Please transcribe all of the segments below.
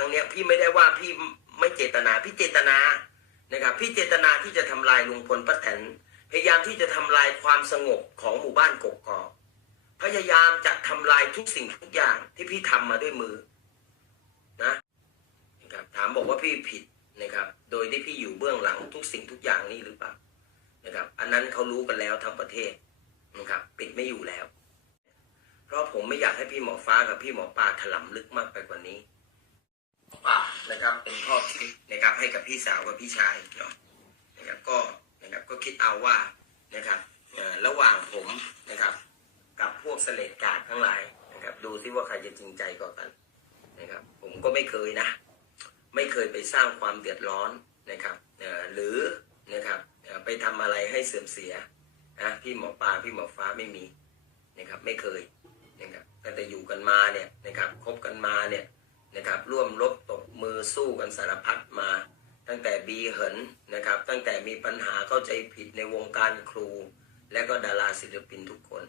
รั้งเนี้ยพี่ไม่ได้ว่าพี่ไม่เจตนาพี่เจตนานะครับพี่เจตนาที่จะทำลายลุงพลป้าแตนพยายามที่จะทำลายความสงบของหมู่บ้านกกอกพยายามจะทำลายทุกสิ่งทุกอย่างที่พี่ทำมาด้วยมือนะนะครับถามบอกว่าพี่ผิดนะครับ โดยที่พี่อยู่เบื้องหลังทุกสิ่งทุกอย่างนี่หรือเปล่านะครับ อันนั้นเขารู้กันแล้วทั้งประเทศนะครับปิดไม่อยู่แล้ว เพราะผมไม่อยากให้พี่หมอฟ้ากับพี่หมอปลาถลำลึกมากไปกว่านี้ ป่านะครับเป็นข้อคิดนะครับให้กับพี่สาวกับพี่ชายเนาะนะครับก็นะครับก็คิดเอาว่านะครับระหว่างผมนะครับ กับพวกเสลดกาดทั้งหลายนะครับ ดูซิว่าใครจะจริงใจกว่ากันนะครับ ผมก็ไม่เคยนะ ไม่เคยไปสร้างความเดือดร้อนนะครับหรือนะครับไปทำอะไรให้เสื่อมเสียนะพี่หมอปลาพี่หมอฟ้าไม่มีนะครับ ไม่เคยนะครับแต่อยู่กันมาเนี่ยนะครับคบกันมาเนี่ย นะครับ ร่วมรบตบมือสู้กันสารพัดมา ตั้งแต่บีเหินนะครับ ตั้งแต่มีปัญหาเข้าใจผิดในวงการครู และก็ดาราศิลปินทุกคน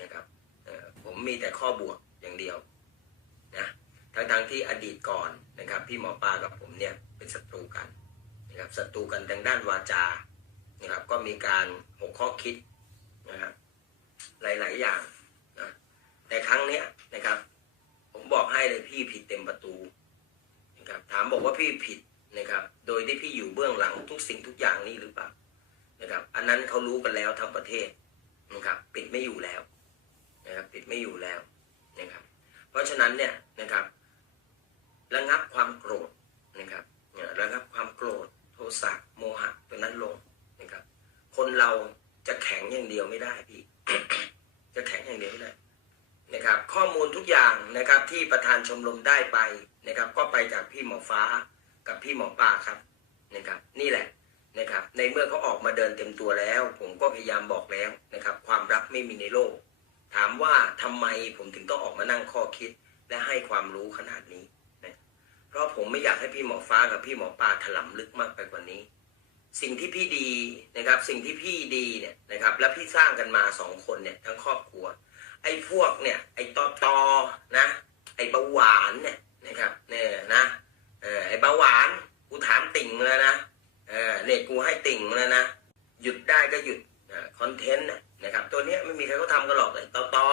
นะครับผมมีแต่ข้อบวกอย่างเดียวนะทั้งทงๆที่อดีตก่อนนะครับ พี่หมอปลากับผมเนี่ยเป็นศัตรูกันนะครับศัตรูกันทางด้านวาจานะครับ ก็มีการหกข้อคิดนะครับหลาย ๆ อย่างนะแต่ครั้งเนี้ยนะครับ บอกให้เลยพี่ผิดเต็มประตูนะครับถามบอกว่าพี่ผิดนะครับ โดยที่พี่อยู่เบื้องหลังทุกสิ่งทุกอย่างนี่หรือเปล่านะครับ อันนั้นเขารู้กันแล้วทั้งประเทศนะครับ ปิดไม่อยู่แล้วนะครับ ปิดไม่อยู่แล้วนะครับ เพราะฉะนั้นเนี่ยนะครับ ระงับความโกรธนะครับระงับความโกรธโทสะโมหะตัวนั้นลงนะครับ คนเราจะแข็งอย่างเดียวไม่ได้พี่ จะแข็งอย่างเดียวไม่ได้ นะครับข้อมูลทุกอย่างนะครับที่ประธานชมรมได้ไปนะครับ ก็ไปจากพี่หมอฟ้ากับพี่หมอปลาครับนะครับ นี่แหละนะครับ ในเมื่อเขาออกมาเดินเต็มตัวแล้ว ผมก็พยายามบอกแล้วนะครับ ความรักไม่มีในโลก ถามว่าทำไมผมถึงต้องออกมานั่งข้อคิดและให้ความรู้ขนาดนี้นะเพราะผมไม่อยากให้พี่หมอฟ้ากับพี่หมอปลาถลำลึกมากไปกว่านี้ สิ่งที่พี่ดีนะครับ สิ่งที่พี่ดีเนี่ยนะครับ และพี่สร้างกันมาสองคนเนี่ยทั้งครอบครัว ไอ้พวกเนี่ย ไอ้ตอตอนะ ไอ้เบาหวานเนี่ยนะครับเนี่ยนะเออไอ้เบาหวานกูถามติ่งแล้วนะเออเนี่ยกูให้ติ่งแล้วนะหยุดได้ก็หยุดคอนเทนต์นะนะครับ ตัวเนี้ยไม่มีใครเขาทำกันหรอกไอ้ตอตอ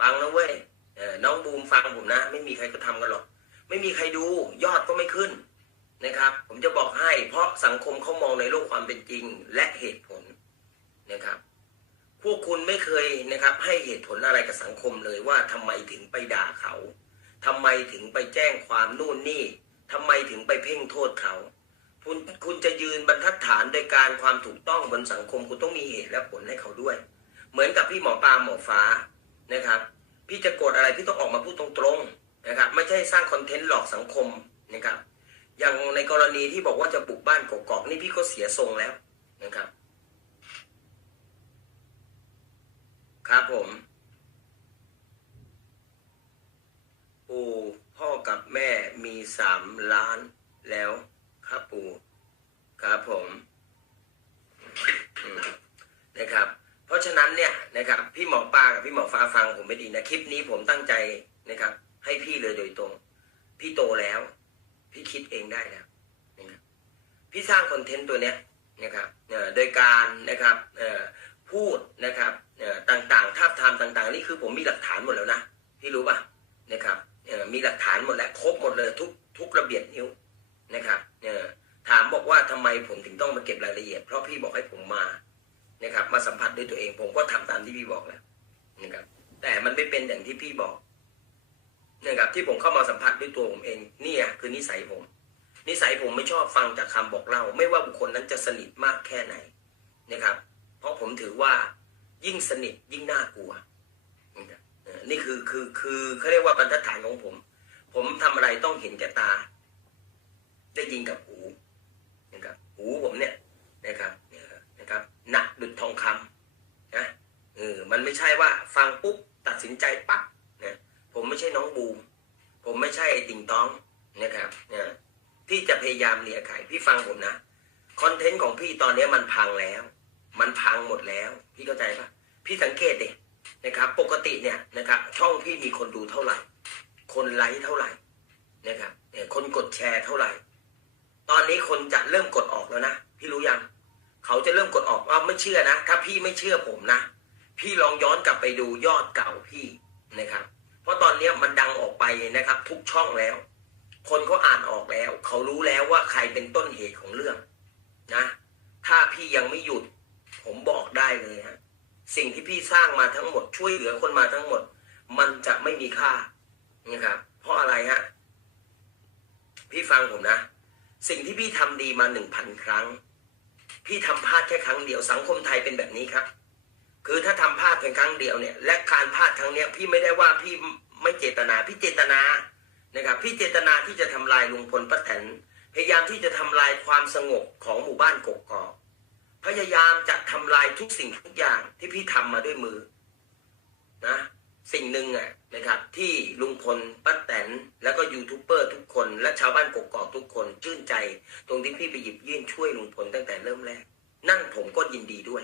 ฟังนะเว้ยเออน้องบูมฟังผมนะ ไม่มีใครเขาทำกันหรอก ไม่มีใครดูยอดก็ไม่ขึ้นนะครับ ผมจะบอกให้เพราะสังคมเขามองในโลกความเป็นจริงและเหตุผลนะครับ พวกคุณไม่เคย นะครับ ให้เหตุผลอะไรกับสังคมเลยว่าทำไมถึงไปด่าเขาทำไมถึงไปแจ้งความนู่นนี่ทำไมถึงไปเพ่งโทษเขา คุณคุณจะยืนบรรทัดฐานโดยการความถูกต้องบนสังคมคุณต้องมีเหตุและผลให้เขาด้วย เหมือนกับพี่หมอปลาหมอฟ้านะครับ พี่จะโกรธอะไรพี่ต้องออกมาพูดตรงๆนะครับ ไม่ใช่สร้างคอนเทนต์หลอกสังคมนะครับอย่างในกรณีที่บอกว่าจะปลูกบ้านกอกๆนี่พี่ก็เสียทรงแล้วนะครับ ครับผม ปู่พ่อกับแม่มีสามล้านแล้วครับปู่ครับผมนะครับ เพราะฉะนั้นเนี่ยนะครับ พี่หมอปลากับพี่หมอฟ้าฟังผมไม่ดีนะคลิปนี้ผมตั้งใจนะครับ ให้พี่เลยโดยตรง พี่โตแล้ว พี่คิดเองได้แล้วนะครับพี่สร้างคอนเทนต์ตัวเนี้ยนะครับโดยการนะครับพูดนะครับ ต่างๆท่าบทามต่างๆ นี่คือผมมีหลักฐานหมดแล้วนะพี่รู้ป่ะนะครับมีหลักฐานหมดแล้วครบหมดเลยทุกทุกระเบียดนิ้วนะครับเถามบอกว่าทำไมผมถึงต้องมาเก็บรายละเอียด เพราะพี่บอกให้ผมมานะครับ มาสัมผัสด้วยตัวเอง ผมก็ทำตามที่พี่บอกแล้วนะครับ แต่มันไม่เป็นอย่างที่พี่บอกนะครับที่ผมเข้ามาสัมผัสด้วยตัวผมเองเนี่ยคือนิสัยผม นิสัยผมไม่ชอบฟังจากคำบอกเล่า ไม่ว่าบุคคลนั้นจะสนิทมากแค่ไหนนะครับ เพราะผมถือว่า ยิ่งสนิทยิ่งน่ากลัว นี่คือคือคือเขาเรียกว่าบรรทัดฐานของผม ผมทำอะไรต้องเห็นแก่ตา ได้ยินกับหูนะครับหูผมเนี่ยนะครับนะครับหนักดุดทองคำนะเออมันไม่ใช่ว่าฟังปุ๊บตัดสินใจปั๊บนะผมไม่ใช่น้องบูม ผมไม่ใช่ติ่งต้องนะครับนี่ยที่จะพยายามเลียไข่พี่ฟังผมนะคอนเทนต์ของพี่ตอนนี้มันพังแล้ว มันพังหมดแล้ว พี่เข้าใจปะพี่สังเกตดินะครับ ปกติเนี่ยนะครับ ช่องพี่มีคนดูเท่าไหร่ คนไลค์เท่าไหร่นะครับเนี่ยคนกดแชร์เท่าไหร่ ตอนนี้คนจะเริ่มกดออกแล้วนะพี่รู้ยังเขาจะเริ่มกดออกว่าไม่เชื่อนะ ถ้าพี่ไม่เชื่อผมนะ พี่ลองย้อนกลับไปดูยอดเก่าพี่นะครับ เพราะตอนเนี้ยมันดังออกไปนะครับ ทุกช่องแล้ว คนเขาอ่านออกแล้ว เขารู้แล้วว่าใครเป็นต้นเหตุของเรื่องนะ ถ้าพี่ยังไม่หยุด ผมบอกได้เลยฮะสิ่งที่พี่สร้างมาทั้งหมดช่วยเหลือคนมาทั้งหมด มันจะไม่มีค่านะครับ เพราะอะไรฮะพี่ฟังผมนะ สิ่งที่พี่ทำดีมาหนึ่งพันครั้ง พี่ทำพลาดแค่ครั้งเดียวสังคมไทยเป็นแบบนี้ครับ คือถ้าทำพลาดเพียงครั้งเดียวเนี่ย และการพลาดครั้งเนี้ย พี่ไม่ได้ว่าพี่ไม่เจตนา พี่เจตนานะครับ พี่เจตนาที่จะทำลายลุงพลป้าแตนพยายามที่จะทำลายความสงบของหมู่บ้านกกอก พยายามจะทำลายทุกสิ่งทุกอย่างที่พี่ทำมาด้วยมือนะสิ่งหนึ่งอะนะครับ ที่ลุงพลป้าแตนแล้วก็ยูทูบเบอร์ทุกคน และชาวบ้านกกอกทุกคนชื่นใจ ตรงที่พี่ไปหยิบยื่นช่วยลุงพลตั้งแต่เริ่มแรก นั่นผมก็ยินดีด้วย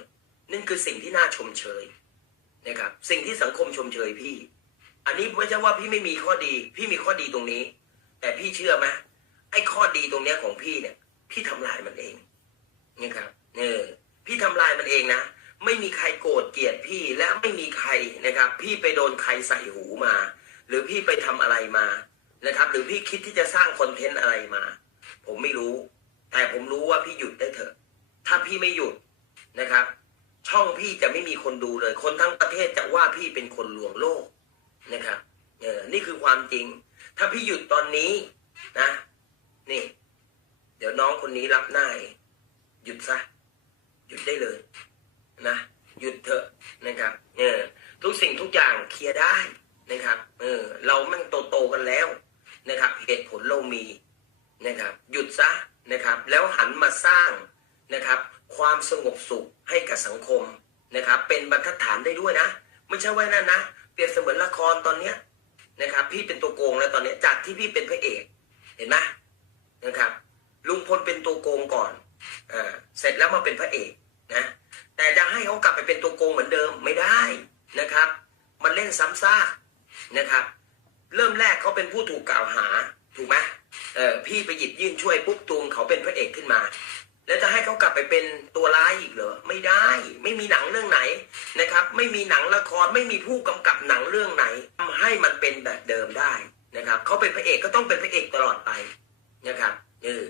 นั่นคือสิ่งที่น่าชมเชยนะครับ สิ่งที่สังคมชมเชยพี่ อันนี้ไม่ใช่ว่าพี่ไม่มีข้อดี พี่มีข้อดีตรงนี้ แต่พี่เชื่อไหมไอ้ข้อดีตรงเนี้ยของพี่เนี่ย พี่ทำลายมันเองนะครับ องนะ ไม่มีใครโกรธเกลียดพี่และไม่มีใครนะครับ พี่ไปโดนใครใส่หูมา หรือพี่ไปทำอะไรมานะครับ หรือพี่คิดที่จะสร้างคอนเทนต์อะไรมา ผมไม่รู้ แต่ผมรู้ว่าพี่หยุดได้เถอะ ถ้าพี่ไม่หยุดนะครับ ช่องพี่จะไม่มีคนดูเลย คนทั้งประเทศจะว่าพี่เป็นคนลวงโลกนะครับเออนี่คือความจริง ถ้าพี่หยุดตอนนี้นะ นี่ เดี๋ยวน้องคนนี้รับหน้าเองหยุดซะ หยุดได้เลย นะหยุดเถอะนะครับเออทุกสิ่งทุกอย่างเคลียร์ได้นะครับเออเราแมันโตโตกันแล้วนะครับ เหตุผลเรามีนะครับ หยุดซะนะครับ แล้วหันมาสร้างนะครับ ความสงบสุขให้กับสังคมนะครับ เป็นบรรทัดฐานได้ด้วยนะ ไม่ใช่ว่านั่นนะเปรียบเสมือนละครตอนเนี้ยนะครับ พี่เป็นตัวโกงแล้วตอนเนี้ยจากที่พี่เป็นพระเอกเห็นไหมนะครับ ลุงพลเป็นตัวโกงก่อนอ่าเสร็จแล้วมาเป็นพระเอก แต่จะให้เขากลับไปเป็นตัวโกงเหมือนเดิมไม่ได้นะครับ มันเล่นซ้ำซากนะครับ เริ่มแรกเขาเป็นผู้ถูกกล่าวหาถูกไหมเออพี่ไปหยิบยื่นช่วยปุ๊บตูมเขาเป็นพระเอกขึ้นมา แล้วจะให้เขากลับไปเป็นตัวร้ายอีกเหรอไม่ได้ ไม่มีหนังเรื่องไหนนะครับ ไม่มีหนังละครไม่มีผู้กำกับหนังเรื่องไหนทำให้มันเป็นแบบเดิมได้นะครับเขาเป็นพระเอกก็ต้องเป็นพระเอกตลอดไปนะครับเออ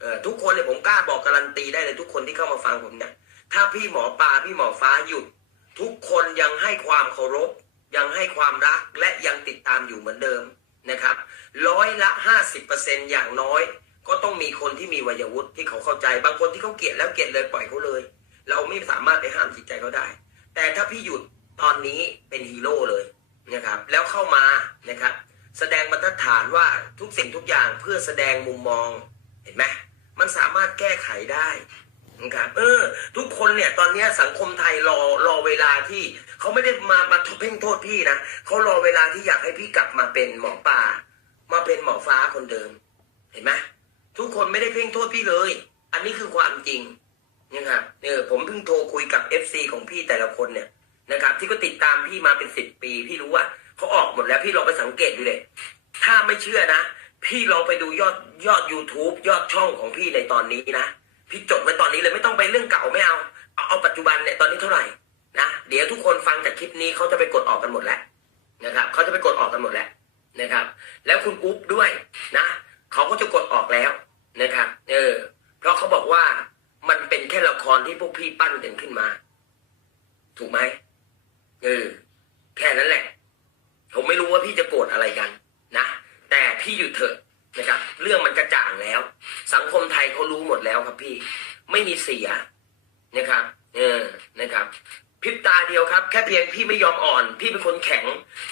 เออทุกคนเนี่ยผมกล้าบอกการันตีได้เลยทุกคนที่เข้ามาฟังผมเนี่ย ถ้าพี่หมอปลาพี่หมอฟ้าหยุด ทุกคนยังให้ความเคารพ ยังให้ความรักและยังติดตามอยู่เหมือนเดิมนะครับร้อยละห้าสิบเปอร์เซ็นอย่างน้อย ก็ต้องมีคนที่มีวัยวุฒิที่เขาเข้าใจ บางคนที่เขาเกลียดแล้วเกลียดเลยปล่อยเขาเลย เราไม่สามารถไปห้ามจิตใจเขาได้ แต่ถ้าพี่หยุดตอนนี้เป็นฮีโร่เลยนะครับแล้วเข้ามานะครับแสดงบรรทัดฐานว่าทุกสิ่งทุกอย่างเพื่อแสดงมุมมองเห็นไหมมันสามารถแก้ไขได้ นะครับเออ ทุกคนเนี่ยตอนนี้สังคมไทยรอรอเวลาที่เขาไม่ได้มามาเพ่งโทษพี่นะเขารอเวลาที่อยากให้พี่กลับมาเป็นหมอป่ามาเป็นหมอฟ้าคนเดิม เห็นไหมทุกคนไม่ได้เพ่งโทษพี่เลย อันนี้คือความจริงนะครับเออผมเพิ่งโทรคุยกับ FC ของพี่แต่ละคนเนี่ยนะครับ ที่ก็ติดตามพี่มาเป็นสิบปี พี่รู้ว่าเขาออกหมดแล้วพี่ลองไปสังเกตดูเลยถ้าไม่เชื่อนะ พี่ลองไปดูยอดยอด YouTube ยอดช่องของพี่ในตอนนี้นะ พี่จดไว้ตอนนี้เลยไม่ต้องไปเรื่องเก่าไม่เอา เอาเอาปัจจุบันเนี่ยตอนนี้เท่าไหร่นะเดี๋ยวทุกคนฟังจากคลิปนี้เขาจะไปกดออกกันหมดแล้วนะครับเขาจะไปกดออกกันหมดแล้วนะครับ แล้วคุณอุ๊บด้วยนะเขาก็จะกดออกแล้วนะครับเออเพราะเขาบอกว่ามันเป็นแค่ละครที่พวกพี่ปั้นกันขึ้นมา ถูกไหมเออแค่นั้นแหละ ผมไม่รู้ว่าพี่จะโกรธอะไรกัน นะ แต่พี่หยุดเถอะนะครับ เรื่องมันกระจ่างแล้ว สังคมไทยเขารู้หมดแล้วครับพี่ ไม่มีเสียนะครับ เออนะครับพริบตาเดียวครับ แค่เพียงพี่ไม่ยอมอ่อน พี่เป็นคนแข็ง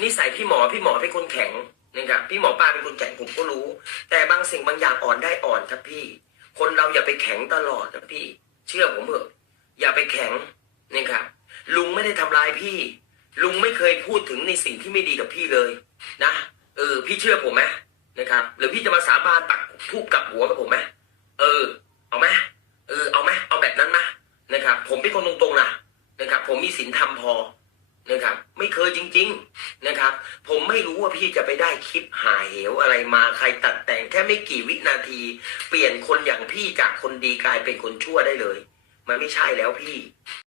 นิสัยพี่หมอพี่หมอเป็นคนแข็งนะครับพี่หมอปลาเป็นคนแข็งผมก็รู้ แต่บางสิ่งบางอย่างอ่อนได้อ่อนครับพี่ คนเราอย่าไปแข็งตลอดนะพี่ เชื่อผมเถอะ อย่าไปแข็งนะครับลุงไม่ได้ทำร้ายพี่ ลุงไม่เคยพูดถึงในสิ่งที่ไม่ดีกับพี่เลย นะเออพี่เชื่อผมไหม นะครับ หรือพี่จะมาสาบานปักทูบกับหัวกับผมไหมเออ เอาไหมเออเอาไหมเอาแบบนั้นไหมนะครับ ผมเป็นคนตรงๆนะนะครับ ผมมีศีลธรรมพอนะครับ ไม่เคยจริง ๆนะครับ ผมไม่รู้ว่าพี่จะไปได้คลิปหาเหวอะไรมาใครตัดแต่งแค่ไม่กี่วินาที เปลี่ยนคนอย่างพี่จากคนดีกลายเป็นคนชั่วได้เลย มันไม่ใช่แล้วพี่